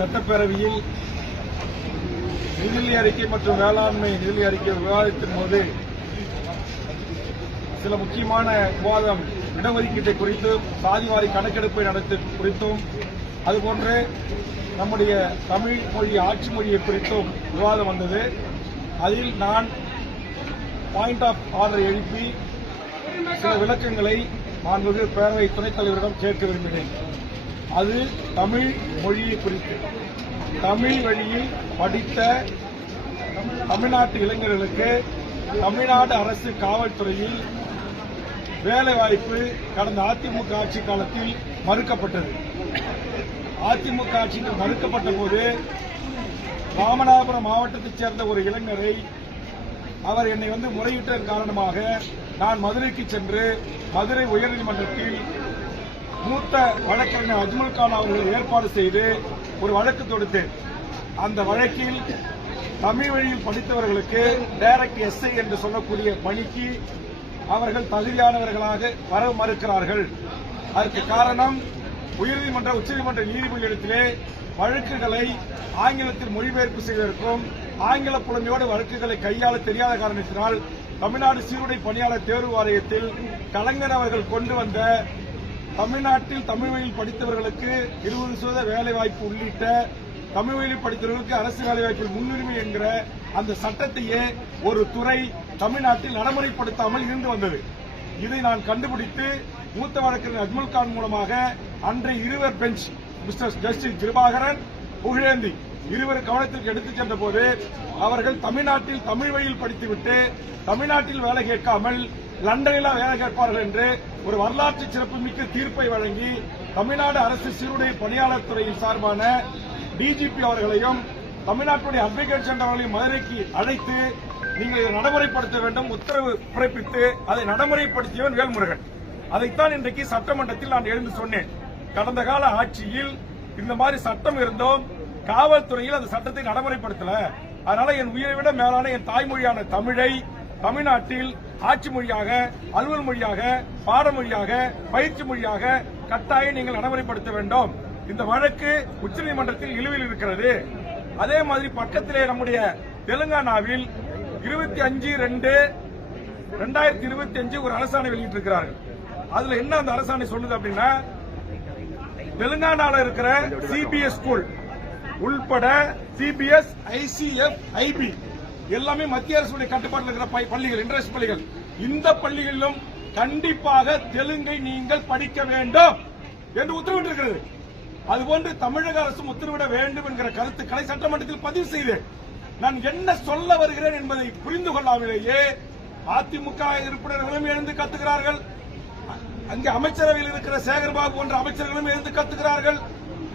சட்டப்பேரவையில் நிதிநிலை அறிக்கை மற்றும் வேளாண்மை நிதிநிலை அறிக்கை விவாதத்தின் போது சில முக்கியமான விவாதம் இடஒதுக்கீட்டை குறித்தும் சாதிவாரி கணக்கெடுப்பை நடத்தி குறித்தும் அதுபோன்று நம்முடைய தமிழ் மொழி ஆட்சி மொழியை குறித்தும் விவாதம் வந்தது. அதில் நான் பாயிண்ட் ஆஃப் ஆர்டர் எழுப்பி சில விளக்கங்களை மாண்புமிகு பேரவை துணைத் தலைவரிடம் கேட்க விரும்பினேன். அது தமிழ் மொழியை குறித்து. தமிழ் வழியில் படித்த தமிழ்நாட்டு இளைஞர்களுக்கு தமிழ்நாடு அரசு காவல்துறையில் வேலைவாய்ப்பு கடந்த அதிமுக ஆட்சி காலத்தில் மறுக்கப்பட்டது. அதிமுக ஆட்சியில் மறுக்கப்பட்ட போது ராமநாதபுரம் மாவட்டத்தைச் சேர்ந்த ஒரு இளைஞரை அவர் என்னை முறையிட்டதன் காரணமாக நான் மதுரைக்கு சென்று மதுரை உயர்நீதிமன்றத்தில் மூத்த வழக்கறிஞர் அஜ்மல் கான் அவர்கள் ஏற்பாடு செய்து ஒரு வழக்கு தொடுத்தேன். அந்த வழக்கில் தமிழ் வழியில் படித்தவர்களுக்கு டைரக்ட் எஸ்ஐ என்று சொல்லக்கூடிய பணிக்கு அவர்கள் தகுதியானவர்களாக வர மறுக்கிறார்கள். அதற்கு காரணம் உயர்நீதிமன்ற உச்சநீதிமன்ற நீதிபதிகளிடத்திலே வழக்குகளை ஆங்கிலத்தில் மொழிபெயர்ப்பு செய்வதற்கும் ஆங்கில புலமையோடு வழக்குகளை கையாள தெரியாத காரணத்தினால் தமிழ்நாடு சீருடை பணியாளர் தேர்வு வாரியத்தில் கலைஞர் அவர்கள் கொண்டு வந்த தமிழ்நாட்டில் தமிழ் வழியில் படித்தவர்களுக்கு 20% வேலைவாய்ப்பு உள்ளிட்ட தமிழ் வழியில் படித்தவர்களுக்கு அரசு வேலைவாய்ப்பில் முன்னுரிமை என்கிற அந்த சட்டத்தையே ஒரு துறை தமிழ்நாட்டில் நடைமுறைப்படுத்தாமல் இருந்து வந்தது. இதை நான் கண்டுபிடித்து மூத்த வழக்கறிஞர் அஜ்மல் கான் மூலமாக அன்றைய இருவர் bench mister justice Kirubakaran Pugazhendhi இருவர் கவனத்திற்கு எடுத்துச் சென்ற போது அவர்கள் தமிழ்நாட்டில் தமிழ் வழியில் படித்துவிட்டு தமிழ்நாட்டில் வேலை கேட்காமல் லண்டனில் வேலை கேட்பார்கள் என்று ஒரு வரலாற்று சிறப்புமிக்க தீர்ப்பை வழங்கி தமிழ்நாடு அரசு சீருடை பணியாளர் துறையின் சார்பான டிஜிபி அவர்களையும் தமிழ்நாட்டுடைய அட்வொகேட் ஜெனரல் அவர்களையும் மதுரைக்கு அழைத்து நீங்கள் இதை நடைமுறைப்படுத்த வேண்டும் உத்தரவு பிறப்பித்து அதை நடைமுறைப்படுத்தியவன் வேல்முருகன். அதைத்தான் இன்றைக்கு சட்டமன்றத்தில் நான் எழுந்து சொன்னேன். கடந்த கால ஆட்சியில் இந்த மாதிரி சட்டம் இருந்தோம், காவல்துறையில் அந்த சட்டத்தை நடைமுறைப்படுத்தல. அதனால என் உயிரை விட மேலான என் தாய்மொழியான தமிழை தமிழ்நாட்டில் ஆட்சி மொழியாக, அலுவல் மொழியாக, பாடமொழியாக, பயிற்சி மொழியாக கட்டாயம் நீங்கள் நடைமுறைப்படுத்த வேண்டும். இந்த வழக்கு உச்சநீதிமன்றத்தில் நிலுவையில் இருக்கிறது. அதே மாதிரி பக்கத்திலே நம்முடைய தெலுங்கானாவில் 25/2/2025 ஒரு அரசாணை வெளியிட்டிருக்கிறார்கள். அதுல என்ன அந்த அரசாணை சொல்லுது அப்படின்னா, தெலுங்கானாவில் இருக்கிற சிபிஎஸ் ஸ்கூல் உள்பட சிபிஎஸ், ஐசிஎஃப், ஐபி எல்லாமே மத்திய அரசுடைய கட்டுப்பாட்டில் இருக்கிற பள்ளிகள், இன்டர்நேஷனல் பள்ளிகள், இந்த பள்ளிகளிலும் கண்டிப்பாக தெலுங்கை நீங்கள் படிக்க வேண்டும் என்று உத்தரவிட்டிருக்கிறது. அதுபோன்று தமிழக அரசும் உத்தரவிட வேண்டும் என்கிற கருத்துக்களை சட்டமன்றத்தில் பதிவு செய்தேன். நான் என்ன சொல்ல வருகிறேன் என்பதை புரிந்து கொள்ளாமலேயே அதிமுக உறுப்பினர்களும் எழுந்து கத்துகிறார்கள். அங்கே அமைச்சரவையில் இருக்கிற சேகர்பாபு போன்ற அமைச்சர்களும் எழுந்து கத்துகிறார்கள்.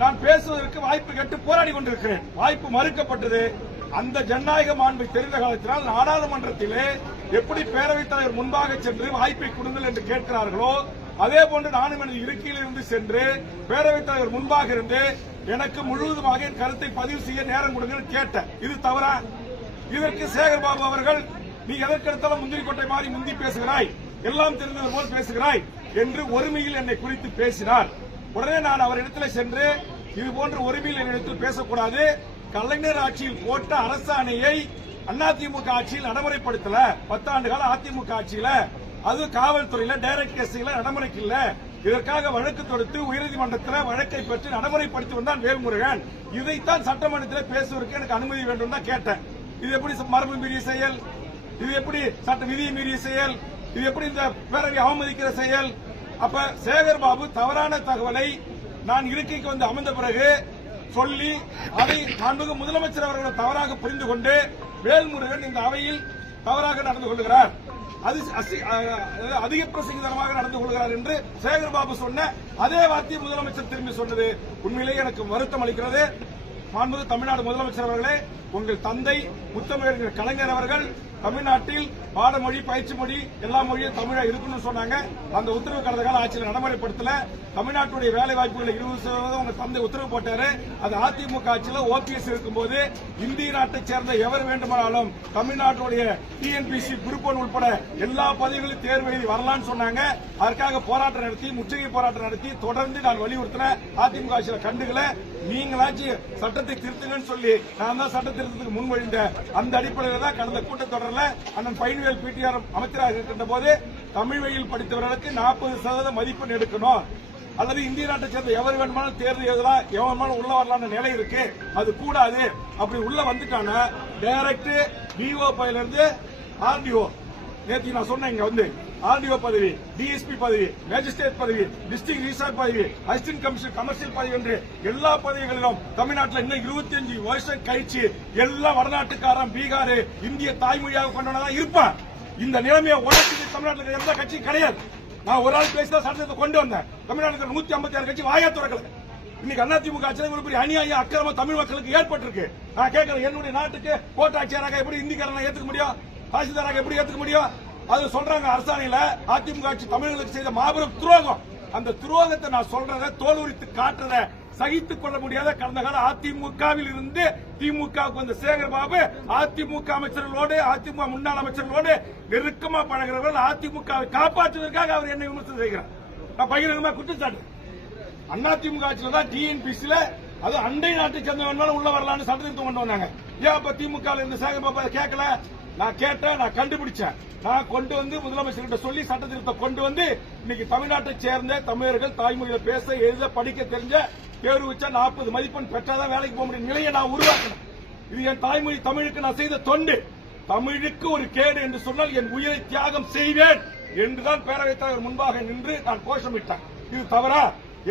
நான் பேசுவதற்கு வாய்ப்பு கேட்டு போராடி கொண்டிருக்கிறேன். வாய்ப்பு மறுக்கப்பட்டது. அந்த ஜனநாயக மாண்பை தெரிந்த காலத்தினால் நாடாளுமன்றத்திலே எப்படி பேரவைத் தலைவர் முன்பாக சென்று வாய்ப்பை கொடுங்கள் என்று கேட்கிறார்களோ அதே போன்று நானும் எனது இருக்கையில் இருந்து சென்று பேரவைத் தலைவர் முன்பாக இருந்து எனக்கு முழுவதுமாக என் கருத்தை பதிவு செய்ய நேரம் கொடுங்கள் கேட்டேன். இது தவறா? இதற்கு சேகர்பாபு அவர்கள் நீ எதற்கெடுத்தாலும் முந்திரி கொட்டை மாறி முந்தி பேசுகிறாய், எல்லாம் தெரிந்தது போல் பேசுகிறாய் என்று ஒருமையில் என்னை குறித்து பேசினார். உடனே நான் அவரிடத்தில் சென்று இதுபோன்ற ஒருமையில் என்னிடத்தில் பேசக்கூடாது, கலைஞர் ஆட்சியில் போட்ட அரசாணையை அதிமுக ஆட்சியில் நடைமுறைப்படுத்தல, 10 ஆண்டு கால அதிமுக ஆட்சியில அது காவல்துறையில டைரக்ட் எஸ்ஐல நடைமுறைக்கு இல்ல, இதற்காக வழக்கு தொடுத்து உயர்நீதிமன்றத்தில் வழக்கை பெற்று நடைமுறைப்படுத்தி வந்தான் வேல்முருகன். இதைத்தான் சட்டமன்றத்தில் பேசுவதற்கு எனக்கு அனுமதி வேண்டும் தான் கேட்டேன். இது எப்படி மரபு மீறிய செயல்? இது எப்படி சட்ட விதியை மீறிய செயல்? இது எப்படி இந்த பேரவை அவமதிக்கிற செயல்? அப்ப சேகர்பாபு தவறான தகவலை நான் இருக்கைக்கு வந்து அமர்ந்த பிறகு சொல்லி அதை மாண்புமிகு முதலமைச்சர் அவர்கள் தவறாக புரிந்து கொண்டு வேல்முருகன் இந்த அவையில் தவறாக நடந்து கொள்கிறார், அதிக பிரசங்கிதமாக நடந்து கொள்கிறார் என்று சேகர்பாபு சொன்ன அதே வார்த்தையை முதலமைச்சர் திரும்பி சொன்னது உண்மையிலேயே எனக்கு வருத்தம் அளிக்கிறது. மாண்புமிகு தமிழ்நாடு முதலமைச்சர் அவர்களே, உங்கள் தந்தை முத்தமிழர் கலைஞர் அவர்கள் தமிழ்நாட்டில் பாடமொழி, பயிற்சி மொழி எல்லா மொழியும் தமிழா இருக்குன்னு சொன்னாங்க. அந்த உத்தரவு கடந்த கால ஆட்சியில் நடைமுறைப்படுத்தல. தமிழ்நாட்டுடைய வேலை வாய்ப்புகளை 20% உங்க தந்தை உத்தரவு போட்டாரு. அது அதிமுக ஆட்சியில் ஓபிஎஸ் இருக்கும்போது இந்திய நாட்டை சேர்ந்த எவர் வேண்டுமானாலும் தமிழ்நாட்டுடைய டிஎன்பிசி குரூப் 1 உட்பட எல்லா பதவிகளும் தேர்வு எழுதி வரலாம்னு சொன்னாங்க. அதற்காக போராட்டம் நடத்தி, முற்றுகை போராட்டம் நடத்தி தொடர்ந்து நான் வலியுறுத்தின. அதிமுக ஆட்சியில் கண்டுகளை நீங்களாச்சும் சட்டத்தை திருத்துங்கன்னு சொல்லி நான் தான் சட்ட திருத்தத்துக்கு முன்மொழிந்தேன். அந்த அடிப்படையில் தான் கடந்த கூட்டத்தொடரில் அண்ணன் பைன்வேல் பிடிஆர் அமைச்சராக இருக்கின்ற போது தமிழ் வழியில் படித்தவர்களுக்கு 40% மதிப்பெண் எடுக்கணும், அல்லது இந்திய நாட்டை சேர்ந்த எவர் வேணுமானும் தேர்வு எழுதலாம், எவன் வேணுமானும் உள்ள வரலாம்னு நிலை இருக்கு. அது கூடாது. அப்படி உள்ள வந்துட்டானா டைரக்ட் டிஓ பதவியில இருந்து ஆர்டிஓ, நேற்று நான் சொன்னேன், இங்க வந்து ஆர்டிஓ பதவி, டிஎஸ்பி பதவி, மேஜிஸ்ட்ரேட் பதவி, டிஸ்ட்ரிக்ட் ரிஜிஸ்ட்ரார் பதவி, அசிஸ்டன்ட் கமிஷனர் கமர்ஷியல் பதவி என்று எல்லா பதவிகளிலும் தமிழ்நாட்டில் இன்னும் 25 வருஷம் கழிச்சு எல்லா வடநாட்டுக்காரன் பீகார் இந்திய தாய்மொழியாக கொண்டவனதான் இருப்பான். இந்த நிலைமையை உடச்சி தமிழ்நாட்டில் எந்த கட்சியும் கிடையாது. நான் ஒரு ஆள் பேசிதான் சட்டத்தை கொண்டு வந்தேன். தமிழ்நாட்டில் 156 கட்சி வாயா திறக்கல. இன்னைக்கு அதிமுக ஆட்சியில் ஒரு பெரிய அநியாயம் அக்கிரமம் தமிழ் மக்களுக்கு ஏற்பட்டிருக்கு. நான் கேட்கிறேன், என்னுடைய நாட்டுக்கு கோட்டாட்சியராக எப்படி இந்திக்காரனை ஏத்துக்க முடியும், தாசில்தாராக எப்படி ஏத்துக்க முடியும்? அது சொல்றாங்க அரசாணையில அதிமுக ஆட்சி தமிழர்களுக்கு செய்த மாபெரும் துரோகம். அந்த துரோகத்தை நான் சொல்றத தோல் உரித்து காட்டுறத சகித்துக் கொள்ள முடியாத கடந்த கால அதிமுகவில் இருந்து திமுகவுக்கு வந்த சேகர்பாபு அதிமுக அமைச்சர்களோடு அதிமுக முன்னாள் அமைச்சர்களோடு நெருக்கமா பழகிறவர்கள் அதிமுகவை காப்பாற்றுவதற்காக அவர் என்னை விமர்சனம் செய்கிறார். நான் பகிரங்கமா குற்றச்சாட்டு. அதிமுக ஆட்சியில் தான் டிஎன்பிசில அது அண்டை நாட்டை சேர்ந்தவன் உள்ள வரலான்னு சட்டத்திருத்தம் கொண்டு வந்தாங்க. ஏன் அப்ப திமுக இந்த சேகர்பாபு கேட்கல? நான் கேட்டேன், நான் கண்டுபிடிச்சேன், நான் கொண்டு வந்து முதலமைச்சர்கிட்ட சொல்லி சட்டத்திருத்தம் கொண்டு வந்து இன்னைக்கு தமிழ்நாட்டை சேர்ந்த தமிழர்கள் தாய்மொழியில பேச எழுத படிக்க தெரிஞ்ச தேர்வு வச்சா 40 மதிப்பெண் பெற்றாதான் வேலைக்கு போக முடியும் நிலையை நான் உருவாக்கினேன். இது என் தாய்மொழி தமிழுக்கு நான் செய்த தொண்டு. தமிழுக்கு ஒரு கேடு என்று சொன்னால் என் உயிரை தியாகம் செய்வேன் என்றுதான் பேரவைத் தலைவர் முன்பாக நின்று நான் கோஷமிட்டேன். இது தவறா?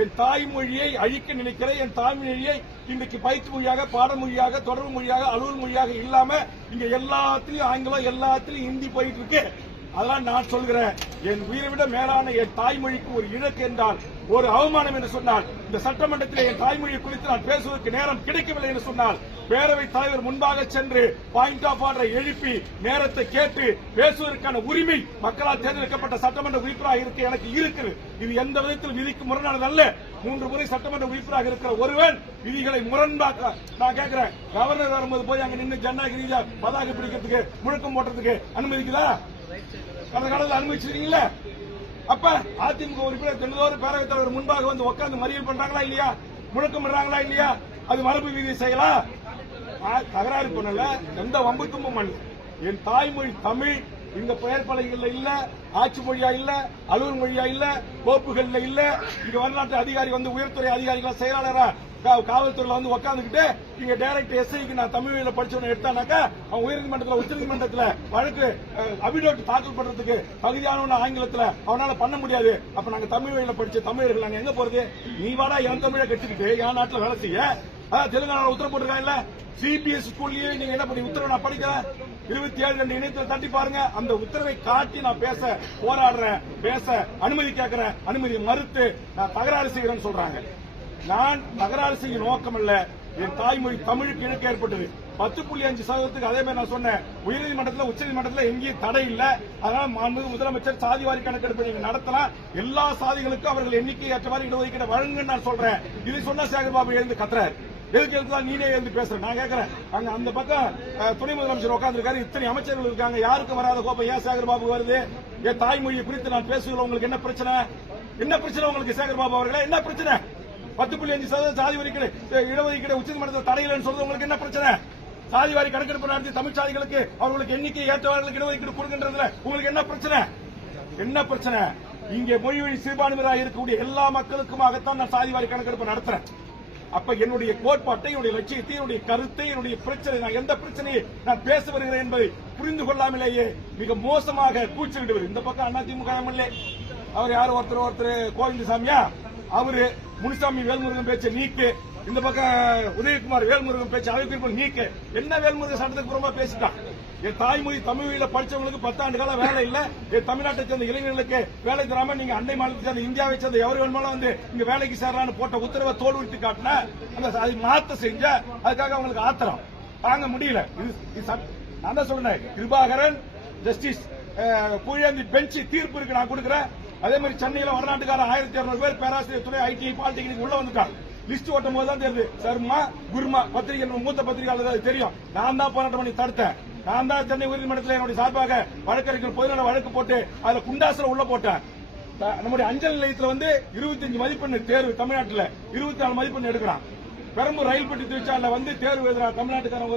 என் தாய்மொழியை அழிக்க நினைக்கிற என் தாய்மொழியை இன்றைக்கு பயிற்சி மொழியாக, பாடமொழியாக, தொடர்பு மொழியாக, அலுவல் மொழியாக இல்லாம இங்க எல்லாத்திலையும் ஆங்கிலம், எல்லாத்திலையும் ஹிந்தி போயிட்டு இருக்கு. அதெல்லாம் நான் சொல்கிறேன், என் உயிரை விட மேலான என் தாய்மொழிக்கு ஒரு இழக்கு என்றால், ஒரு அவமானம் என்று சொன்னால், இந்த சட்டமன்றத்தில் என் தாய்மொழி குறித்து நான் பேசுவதற்கு நேரம் கிடைக்கவில்லை என்று சொன்னால், பேரவைத் தலைவர் முன்பாக சென்று பாயிண்ட் ஆஃப் ஆர்டரை எழுப்பி நேரத்தை கேட்டு பேசுவதற்கான உரிமை மக்களால் தேர்ந்தெடுக்கப்பட்ட சட்டமன்ற உறுப்பினராக இருக்க எனக்கு இருக்குது. இது எந்த விதத்தில் விதிக்கு முரணானது அல்ல. 3 முறை சட்டமன்ற உறுப்பினராக இருக்கிற ஒருவன் விதிகளை முரண்பாக்க நான் கேட்கிறேன். கவர்னர் வரும்போது போய் அங்க நின்று ஜனநாயக ரீதியா பதாகை பிடிக்கிறதுக்கு முழக்கம் போடுறதுக்கு அனுமதிக்குதா? கடந்த காலத்தில் அனுமதிச்சிருக்கீங்களா? அப்ப அதிமுக உறுப்பினர் தினந்தோறும் பேரவைத் தலைவர் முன்பாக வந்து உட்கார்ந்து மறியல் பண்றாங்களா இல்லையா? முழக்கம் பண்றாங்களா இல்லையா? அது மரபு விதி செய்யலாம். தகராறு பண்ணல, எந்த வம்பு தும்பும் பண்ணல. என் தாய்மொழி தமிழ் இந்த பெயர் பலகைகள்ல இல்ல, ஆட்சி மொழியா இல்ல, அலுவல் மொழியா இல்ல, கோப்புகள்ல இல்ல. இங்க வடநாட்டு அதிகாரி வந்து உயர்துறை அதிகாரிகளா செயலாளரா காவல்துறையில வந்து உட்காந்துக்கிட்டு இங்க டைரக்ட் எஸ்ஐக்கு நான் தமிழ்ல படிச்சவனை எடுத்தானாக்கா அவன் உயர்நீதிமன்றத்தில் உச்சநீதிமன்றத்தில் வழக்கு அபிடோட் தாக்கல் பண்றதுக்கு தகுதியானவன ஆங்கிலத்தில் அவனால பண்ண முடியாது. அப்ப நாங்க தமிழ் வழியில படிச்ச தமிழர்கள் நாங்க எங்க போறது? நீ வாடா என் தமிழை கட்டிக்கிட்டு என் நாட்டுல வேலை செய்ய. தெலுங்கானால உத்தரவு போட்டிருக்காங்க. சிபிஎஸ் ஸ்கூல்லயே நீங்க என்ன பண்ணி உத்தரவு நான் படிக்கிறேன். 27 இணையத்தில் தட்டி பாருங்க. அந்த உத்தரவை காட்டி நான் பேச போராடுறேன், பேச அனுமதி கேட்கிறேன். அனுமதி மறுத்து நான் தகராறு செய்கிறேன்னு சொல்றாங்க. நான் தகராறு செய்ய நோக்கம் இல்ல. என் தாய்மொழி தமிழுக்கு இழப்பு ஏற்பட்டது. 10.5% அதே மாதிரி நான் சொன்னேன். உயர்நீதிமன்றத்தில் உச்சநீதிமன்றத்தில் எங்கேயும் தடை இல்ல. அதனால மாண்புமிகு முதலமைச்சர் சாதிவாரி கணக்கெடுப்பை நீங்க நடத்தலாம். எல்லா சாதிகளுக்கும் அவர்கள் எண்ணிக்கை ஏற்றவாறு இடஒதுக்கீடு வழங்குன்னு நான் சொல்றேன். இதை சொன்ன சேகர்பாபு எழுந்து கத்துறாரு. எதுக்கு எழுதுதான் நீனே எழுந்து பேசுறேன். நான் கேட்கிறேன், அங்க அந்த பக்கம் துணை முதலமைச்சர் உட்கார்ந்துருக்காரு, இத்தனை அமைச்சர்கள் இருக்காங்க, யாருக்கும் வராத கோப்பம் ஏன் சேகர்பாபு வருது? என் தாய்மொழியை குறித்து நான் பேசுகிறேன். உங்களுக்கு என்ன பிரச்சனை? என்ன பிரச்சனை உங்களுக்கு சேகர்பாபு அவர்களே? என்ன பிரச்சனை? 10.5% சாதி இடஒதுக்கீடு உச்சநீதிமன்றத்தில் தடையில்லைன்னு சொல்றது உங்களுக்கு என்ன பிரச்சனை? சாதிவாரி கணக்கெடுப்பு நடத்தி தமிழ் சாதிகளுக்கு அவர்களுக்கு எண்ணிக்கை ஏற்றவர்களுக்கு இடஒதுக்கீடு கொடுக்கின்றதுல உங்களுக்கு என்ன பிரச்சனை? என்ன பிரச்சனை? இங்கே மொழி வழி சிறுபான்மையினராக இருக்கக்கூடிய எல்லா மக்களுக்குமாகத்தான் நான் சாதிவாரி கணக்கெடுப்பு நடத்துறேன். அப்ப என்னுடைய கோட்பாட்டை, என்னுடைய லட்சியத்தை, என்னுடைய கருத்தை, என்னுடைய பிரச்சனை, நான் எந்த பிரச்சனையை நான் பேச வருகிறேன் என்பதை புரிந்து கொள்ளாமலேயே மிக மோசமாக கூச்சலிடுவது. இந்த பக்கம் அதிமுக எம்எல்ஏ அவர் யார் ஒருத்தர் கோவிந்தசாமியா, அவரு முனுசாமி வேல்முருகன் பேச்ச நீக்கு, இந்த பக்கம் உதயகுமார் வேல்முருகன் பேச்சு அவைக்கு நீக்கு. என்ன வேல்முருகன் சட்டத்துக்கு புறமா பேசிட்டான்? என் தாய்மொழி தமிழில் படிச்சவங்களுக்கு 10 ஆண்டு கால வேலை இல்ல. என் தமிழ்நாட்டை சேர்ந்த இளைஞர்களுக்கு வேலை தராம நீங்க அண்டை மாநிலத்தை சேர்ந்த இந்தியாவை சேர்ந்த எவரு வேணுமாலும் வந்து இங்க வேலைக்கு சேரலான்னு போட்ட உத்தரவை தோல் உரித்து காட்டின அந்த அதை மாத்த செஞ்ச அதுக்காக அவங்களுக்கு ஆத்திரம் தாங்க முடியல. நான் தான் சொல்றேன், கிருபாகரன் ஜஸ்டிஸ் புயந்தி பெஞ்ச் தீர்ப்பு இருக்கு நான் கொடுக்கிறேன். அதே மாதிரி சென்னையில வடநாட்டுக்கார 1200 பேர் பேராசிரியர் துறை ஐடி பாலிடெக்னிக் உள்ள வந்துட்டாங்க. லிஸ்ட் ஓட்டும் போது தான் தெரியுது. சர்மா குர்மா பத்திரிகை மூத்த பத்திரிகையாளர் தெரியும். நான் தான் போராட்டம் பண்ணி தடுத்தேன். நான் தான் சென்னை உயர்நீதிமன்றத்தில் என்னுடைய சார்பாக வழக்கறிஞர் பொதுநல வழக்கு போட்டு அதுல குண்டாசுல உள்ள போட்டேன். நம்முடைய அஞ்சல் நிலையத்தில் வந்து 25 மதிப்பெண் தேர்வு தமிழ்நாட்டில் 24 மதிப்பெண் எடுக்கிறான். பெரம்பூர் ரயில் பெட்டி தொழிற்சாலை வந்து தேர்வு எழுதுறான் தமிழ்நாட்டுக்காரன்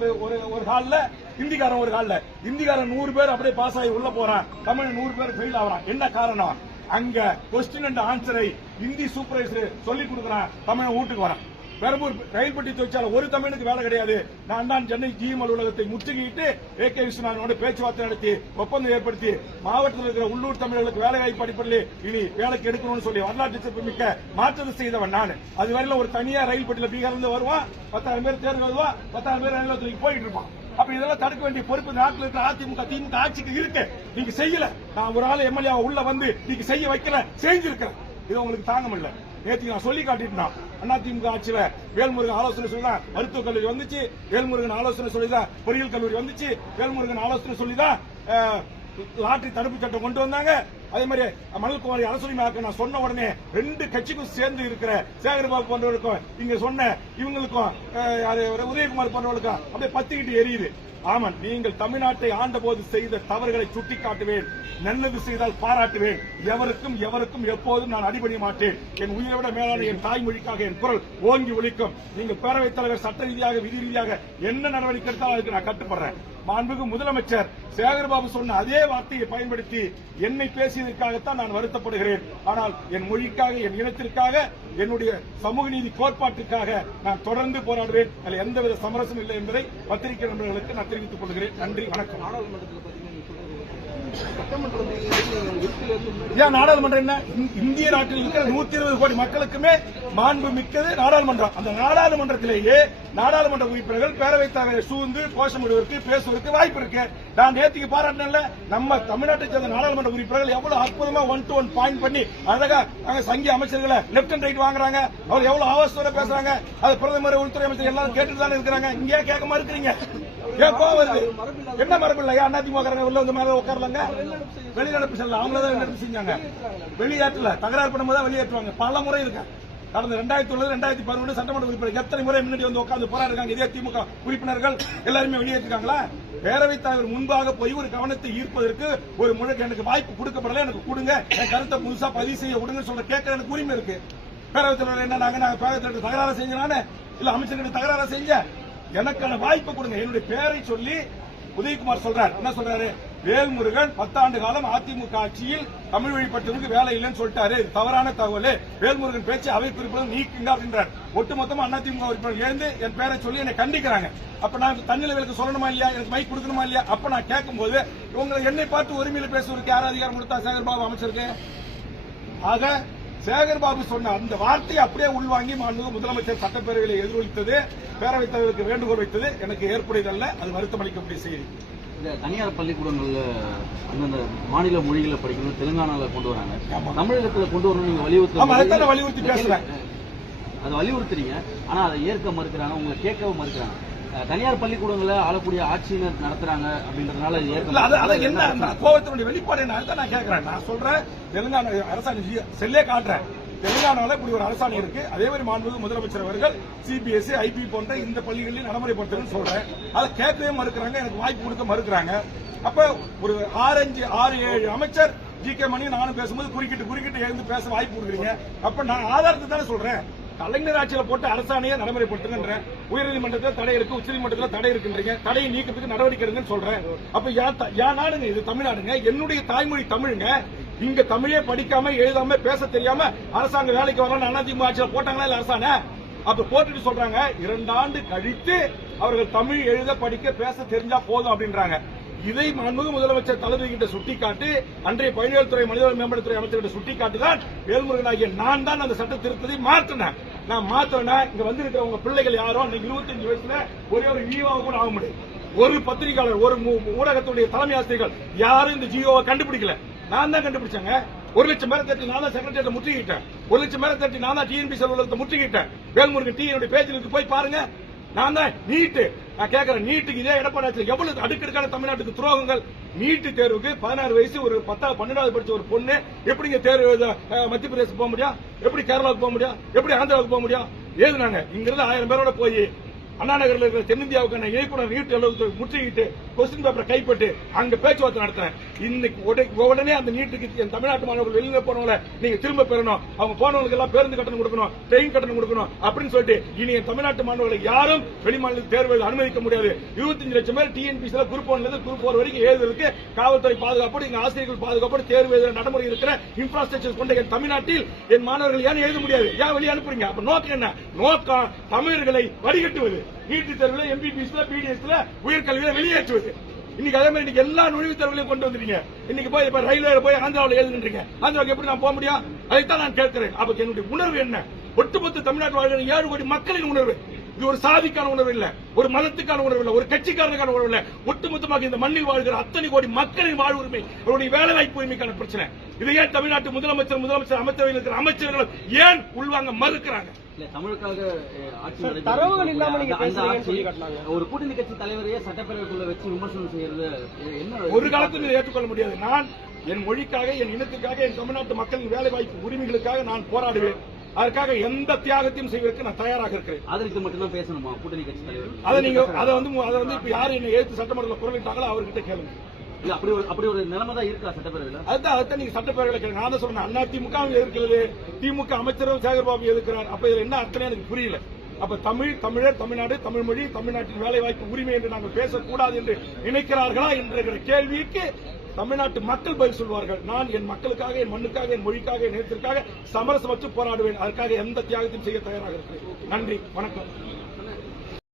ஒரு ஹால்ல, இந்திக்காரன் ஒரு ஹால்ல. இந்திக்காரன் 100 பேர் அப்படியே பாஸ் ஆகி உள்ள போறான், தமிழ் 100 பேர் ஃபெயில் ஆகிறான். என்ன காரணம்? அங்க கொஸ்டின் அண்ட் ஆன்சரை இந்தி சூப்பர்வைசர் சொல்லி கொடுக்குறான், தமிழ் வீட்டுக்கு வரான். பெரம்பூர் ரயில் பெட்டி தொழிற்சாலை ஒரு தமிழுக்கு வேலை கிடையாது. நான் தான் சென்னை ஜிஎம் அலுவலகத்தை முற்றுகையிட்டு AK விஸ்வநாதனோட பேச்சுவார்த்தை நடத்தி ஒப்பந்தம் ஏற்படுத்தி மாவட்டத்தில் இருக்கிற உள்ளூர் தமிழர்களுக்கு வேலை வாய்ப்பு அடிப்படையில் இனி வேலைக்கு எடுக்கணும்னு சொல்லி வரலாற்று சிறப்புமிக்க மாற்றத்தை செய்தவன் நான். அதுவரையில ஒரு தனியா ரயில் பெட்டியில பீகார்ல இருந்து வருவான், 10,000 பேர் தேர்வு எழுதுவான், 10,000 பேர் ரயில் நிலையத்துக்கு போயிட்டு இருப்பான். அப்ப இதெல்லாம் தடுக்க வேண்டிய பொறுப்பு நாட்டில் இருக்கிற அதிமுக திமுக ஆட்சிக்கு இருக்கு. நீங்க செய்யல. நான் ஒரு ஆள் எம்எல்ஏ உள்ள வந்து நீங்க செய்ய வைக்கல, செஞ்சிருக்கிறேன். இது உங்களுக்கு தாங்க முடியல. நேற்று நான் சொல்லி காட்டிட்டேன். அதிமுக ஆட்சியில வேல்முருகன் ஆலோசனை சொல்லிதான் மருத்துவக் கல்லூரி வந்துச்சு, வேல்முருகன் ஆலோசனை சொல்லிதான் பொறியியல் கல்லூரி வந்துச்சு, வேல்முருகன் ஆலோசனை சொல்லிதான் லாட்டரி தடுப்பு சட்டம் கொண்டு வந்தாங்க. அதே மாதிரி மணல்குமாரி அரசுரிமையாக்க நான் சொன்ன உடனே 2 கட்சிக்கும் சேர்ந்து இருக்கிற சேகர்பாபு போன்றவர்களுக்கும் இங்க சொன்ன இவங்களுக்கும் உதயகுமார் போன்றவர்களுக்கும் அப்படியே பத்திக்கிட்டு எரியுது. ஆமன், நீங்கள் தமிழ்நாட்டை ஆண்ட போது செய்த தவறுகளை சுட்டிக்காட்டுவேன், நல்லது செய்தால் பாராட்டுவேன். எவருக்கும் எப்போதும் நான் அடிபணிய மாட்டேன். என் உயிரை விட மேலான என் தாய்மொழிக்காக என் குரல் ஓங்கி ஒலிக்கும். நீங்கள் பேரவைத் தலைவர் சட்ட ரீதியாக விதி ரீதியாக என்ன நடவடிக்கை எடுத்தாலும் அதுக்கு நான் கட்டுப்படுறேன். மாண்புமிகு முதலமைச்சர் சேகர்பாபு சொன்ன அதே வார்த்தையை பயன்படுத்தி என்னை பேசியதற்காகத்தான் நான் வருத்தப்படுகிறேன். ஆனால் என் மொழிக்காக, என் இனத்திற்காக, என்னுடைய சமூக நீதி கோட்பாட்டிற்காக நான் தொடர்ந்து போராடுவேன். அதில் எந்தவித சமரசம் இல்லை என்பதை பத்திரிகை நண்பர்களுக்கு நான் தெரிவித்துக் கொள்கிறேன். நன்றி, வணக்கம். ஏன் நாடாளுமன்றம் என்ன? இந்திய நாட்டில் இருக்கிற 120 கோடி மக்களுக்குமே மாண்பு மிக்கது நாடாளுமன்றம். அந்த நாடாளுமன்றத்திலேயே நாடாளுமன்ற உறுப்பினர்கள் பேரவைத் தலைவர் சூழ்ந்து கோஷமிடுவதற்கு பேசுவதற்கு வாய்ப்பு இருக்கு. நான் நேற்றுக்கு பாராட்டினேன்ல, நம்ம தமிழ்நாட்டை சேர்ந்த நாடாளுமன்ற உறுப்பினர்கள் எவ்வளவு அற்புதமா 1 to 1 பாயிண்ட் பண்ணி அழகா சங்கி அமைச்சர்களை லெப்ட் அண்ட் ரைட் வாங்குறாங்க. அவங்க எவ்வளவு ஆவசத்தோட பேசுறாங்க. அது பிரதமர், உள்துறை அமைச்சர் எல்லாரும் கேட்டுட்டு தானே இருக்கிறாங்க. இங்கே கேட்க இருக்கிறீங்க. ஏன் கோவம் வருது? என்ன மரபு இல்லையா? அதிமுக உள்ள வந்து மேல உட்காரலங்க, வெளிநடப்பு செல்ல அவங்களதான் வெளிநடப்பு செஞ்சாங்க. வெளியேற்றல, தகராறு பண்ணும்போது வெளியேற்றுவாங்க. பல முறை இருக்கு. கடந்த 2009, 2011 சட்டமன்ற உறுப்பினர் எத்தனை முறை முன்னாடி வந்து உட்கார்ந்து போராடுறாங்க. இதே திமுக உறுப்பினர்கள் எல்லாருமே வெளியேற்றிருக்காங்களா? பேரவைத் தலைவர் முன்பாக போய் ஒரு கவனத்தை ஈர்ப்பதற்கு ஒரு முழு எனக்கு வாய்ப்பு கொடுக்கப்படல, எனக்கு கொடுங்க, என் கருத்தை புதுசா பதிவு செய்ய விடுங்க சொல்ற கேட்க எனக்கு உரிமை இருக்கு. பேரவைத் தலைவர் என்ன நாங்க பேரவைத் தலைவர் தகராறு செஞ்சானே இல்ல அமைச்சர்கிட்ட தகராறு செஞ்ச, எனக்கான வாய்ப்பு கொடுங்க. என்னுடைய பேரை சொல்லி உதயகுமார் சொல்றாரு. என்ன சொல்றாரு? வேல்முருகன் 10 ஆண்டு காலம் அதிமுக ஆட்சியில் தமிழ் வழிபட்டவருக்கு வேலை இல்லைன்னு சொல்லிட்டாரு. தவறான தகவல். வேல்முருகன் பேச்சு அவை குறிப்பிடம் நீக்குங்க அப்படின்றார். ஒட்டுமொத்தமா அதிமுக உறுப்பினர் எழுந்து என் பேரை சொல்லி என்னை கண்டிக்கிறாங்க. அப்ப நான் தன்னிலவர்களுக்கு சொல்லணுமா இல்லையா? எனக்கு மைக் கொடுக்கணுமா இல்லையா? அப்ப நான் கேட்கும்போது இவங்க என்னை பார்த்து உரிமையில பேசுவதற்கு யார் அதிகாரம் கொடுத்தா? சேகர்பாபு அமைச்சருக்கு. ஆக சேகர்பாபு சொன்ன அந்த வார்த்தையை அப்படியே உள்வாங்கி மாண்புமிகு முதலமைச்சர் சட்டப்பேரவையில் எதிரொலித்தது, பேரவைத் தலைவருக்கு வேண்டுகோள் வைத்தது எனக்கு ஏற்புடையதல்ல. அது வருத்தம் அளிக்கக்கூடிய செய்தி. தனியார் பள்ளிக்கூடங்கள்ல அந்தந்த மாநில மொழிகளை படிக்கணும், தெலுங்கானால கொண்டு வராங்க, தமிழகத்துல கொண்டு வரணும். நீங்க வலியுறுத்தி பேசுறேன். அதை வலியுறுத்துறீங்க. ஆனா அதை ஏற்க மறுக்கிறாங்க, உங்களை கேட்கவும் மறுக்கிறாங்க. தனியார் பள்ளிக்கூடங்களை ஆளக்கூடிய ஆட்சியினர் நடத்துறாங்க அப்படின்றதுனால என்ன கோபத்தினுடைய வெளிப்பாடு என்ன? நான் கேட்கிறேன். நான் சொல்றேன், தெலுங்கானா அரசாணை செல்லே காட்டுறேன். தெலுங்கானால இப்படி ஒரு அரசாணை இருக்கு. அதே மாதிரி மாண்புமிகு முதலமைச்சர் அவர்கள் CBSE, IB போன்ற இந்த பள்ளிகளில் நடைமுறைப்படுத்தணும்னு சொல்றேன். அதை கேட்கவே மறுக்கிறாங்க, எனக்கு வாய்ப்பு கொடுக்க மறுக்கிறாங்க. அப்ப ஒரு 6-7 அமைச்சர் GK மணி நானும் பேசும்போது குறுக்கிட்டு எழுந்து பேச வாய்ப்பு கொடுக்குறீங்க. அப்ப நான் ஆதாரத்தை தானே சொல்றேன். கலைஞர் ஆட்சியில போட்ட அரசாணையை நடைமுறைப்படுத்துகின்ற உயர்நீதிமன்றத்தில் தடை இருக்கு, உச்சநீதிமன்றத்தில் தடை இருக்குன்றீங்க. தடையை நீக்கிறதுக்கு நடவடிக்கை எடுங்கன்னு சொல்றேன். அப்ப யா நாடுங்க இது? தமிழ்நாடுங்க. என்னுடைய தாய்மொழி தமிழுங்க. இங்க தமிழே படிக்காம எழுதாம பேச தெரியாம அரசாங்க வேலைக்கு வரலாம் அதிமுக ஆட்சியில போட்டாங்களா இல்ல அரசாணை? அப்ப போட்டுட்டு சொல்றாங்க 2 ஆண்டு கழித்து அவர்கள் தமிழ் எழுத படிக்க பேச தெரிஞ்சா போதும் அப்படின்றாங்க. இதை மாண்புமிகு முதலமைச்சர் தளபதி கிட்ட சுட்டிக்காட்டி, அன்றைய பயணியல் துறை மனிதவள மேம்பாட்டுத்துறை அமைச்சர்கிட்ட சுட்டிக்காட்டுதான் வேல்முருகன் ஆகிய நான் தான் அந்த சட்ட திருத்தத்தை மாற்றினேன். நான் மாத்திரனா இங்க வந்திருக்கிற உங்க பிள்ளைகள் யாரோ 25 வயசுல ஒரே ஒரு ஈவாவை கூட ஆக முடியும். ஒரு பத்திரிகையாளர், ஒரு ஊடகத்துடைய தலைமை ஆசிரியர்கள் யாரும் இந்த ஜியோவை கண்டுபிடிக்கல. நான் தான் கண்டுபிடிச்சாங்க. 1 லட்சம் பேரை தட்டி நான் தான் செக்ரட்டரியேட்டை முற்றுகிட்டேன். 1 லட்சம் பேரை தட்டி நான் தான் TNPSC அலுவலகத்தை முற்றுகிட்டேன். வேல்முருகன் என்னுடைய பேஜில் போய் பாருங்க. நான் தான் நீட்டு. நான் கேட்கிறேன், நீட்டுக்கு இதே எடப்பாடி எவ்வளவு அடுக்கடுக்கான தமிழ்நாட்டுக்கு துரோகங்கள். நீட்டு தேர்வுக்கு 16 வயசு ஒரு 12வது படிச்ச ஒரு பொண்ணு எப்படிங்க தேர்வு மத்திய பிரதேசம் போக முடியும்? எப்படி கேரளாவுக்கு போக முடியும்? எப்படி ஆந்திராவுக்கு போக முடியும்? ஏதுனாங்க இங்கிருந்து 1000 பேரோட போய் அண்ணா நகரில் இருக்கிற தென்னிந்தியாவுக்கான இயக்குனர் நீட் அலுவலகத்தை முற்றுகிட்டு கொஸ்டின் பேப்பரை கைப்பட்டு அங்க பேச்சுவார்த்தை நடத்தினேன். இன்னைக்கு உடனே அந்த நீட்டுக்கு என் தமிழ்நாட்டு மாணவர்கள் வெளியில போனவங்களை நீங்க திரும்ப பெறணும், அவங்க போனவங்களுக்கு எல்லாம் பேருந்து கட்டணம் கொடுக்கணும், ட்ரெயின் கட்டணம் கொடுக்கணும் அப்படின்னு சொல்லிட்டு இனி என் தமிழ்நாட்டு மாணவர்களை யாரும் வெளிமாநில தேர்வு அனுமதிக்க முடியாது. 25 லட்சம் பேர் டிஎன்பிசில குரூப் 1 இருந்து குரூப் 4 வரைக்கும் எழுதுறதுக்கு காவல்துறை பாதுகாப்போடு இங்க ஆசிரியர்கள் பாதுகாப்போடு தேர்வு எழுத நடைமுறை இருக்கிற இன்ஃப்ராஸ்ட்ரக்சர் கொண்ட என் தமிழ்நாட்டில் என் மாணவர்கள் ஏன் எழுத முடியாது? ஏன் வெளியே அனுப்புறீங்க? அப்ப நோக்கம் என்ன? நோக்கம் தமிழர்களை வடிகட்டுவது, நீட் தேர்வுல எம்பிபிஎஸ்ல பிடிஎஸ்ல உயர்கல்வியில வெளியேற்றுவது. இன்னைக்கு அதே மாதிரி இன்னைக்கு எல்லா நுழைவுத் தேர்வுகளையும் கொண்டு வந்துட்டீங்க. இன்னைக்கு போய் இப்ப ரயில்வே போய் ஆந்திராவில் எழுதுன்றீங்க. ஆந்திராவுக்கு எப்படி நான் போக முடியும்? அதைத்தான் நான் கேட்கிறேன். அப்ப என்னுடைய உணர்வு என்ன? ஒட்டுமொத்த தமிழ்நாட்டு வாழ்கிற 7 கோடி மக்களின் உணர்வு. இது ஒரு சாதிக்கான உணர்வு இல்ல, ஒரு மதத்துக்கான உணர்வு இல்ல, ஒரு கட்சிக்காரனுக்கான உணர்வு இல்ல. ஒட்டுமொத்தமாக இந்த மண்ணில் வாழ்கிற அத்தனை கோடி மக்களின் வாழ் உரிமை, அவருடைய வேலை வாய்ப்பு உரிமைக்கான பிரச்சனை. இதை ஏன் தமிழ்நாட்டு முதலமைச்சர் அமைச்சரவையில் இருக்கிற அமைச்சர்கள் ஏன் உள்வாங்க மறுக்கிறாங்க? தமிழுக்காக தரவுகள் இல்லாம ஒரு கூட்டணி கட்சி தலைவரையே சட்டப்பேரவைக்குள்ள வச்சு விமர்சனம் செய்யறது என்ன? ஒரு காலத்தில் ஏற்றுக்கொள்ள முடியாது. நான் என் மொழிக்காக, என் இனத்துக்காக, என் தமிழ்நாட்டு மக்களின் வேலை வாய்ப்பு உரிமைகளுக்காக நான் போராடுவேன். அதற்காக எந்த தியாகத்தையும் செய்வதற்கு நான் தயாராக இருக்கிறேன். அதற்கு மட்டும்தான் பேசணுமா கூட்டணி கட்சி தலைவர்? அதை வந்து இப்ப யாரு என்ன எழுத்து சட்டமன்றத்தில் குரலிட்டாங்களோ அவர்கிட்ட கேளுங்க. அப்படி ஒரு நிலைமை தான் இருக்கா சட்டப்பேரவையில்? அதுதான் நீங்க சட்டப்பேரவையில் கேளுங்க. நான் தான் சொன்னேன், அதிமுக எதிர்க்கிறது, திமுக அமைச்சரும் சேகர்பாபு எதிர்க்கிறார். அப்ப இதுல என்ன அர்த்தம் எனக்கு புரியல. அப்ப தமிழர், தமிழ்நாடு, தமிழ் மொழி, தமிழ்நாட்டின் வேலை வாய்ப்பு உரிமை என்று நாங்கள் பேசக்கூடாது என்று நினைக்கிறார்களா என்ற கேள்விக்கு தமிழ்நாட்டு மக்கள் பதில் சொல்வார்கள். நான் என் மக்களுக்காக, என் மண்ணுக்காக, என் மொழிக்காக, என் நேரத்திற்காக சமரசமற்று போராடுவேன். அதற்காக எந்த தியாகத்தையும் செய்ய தயாராக இருக்கிறேன். நன்றி, வணக்கம்.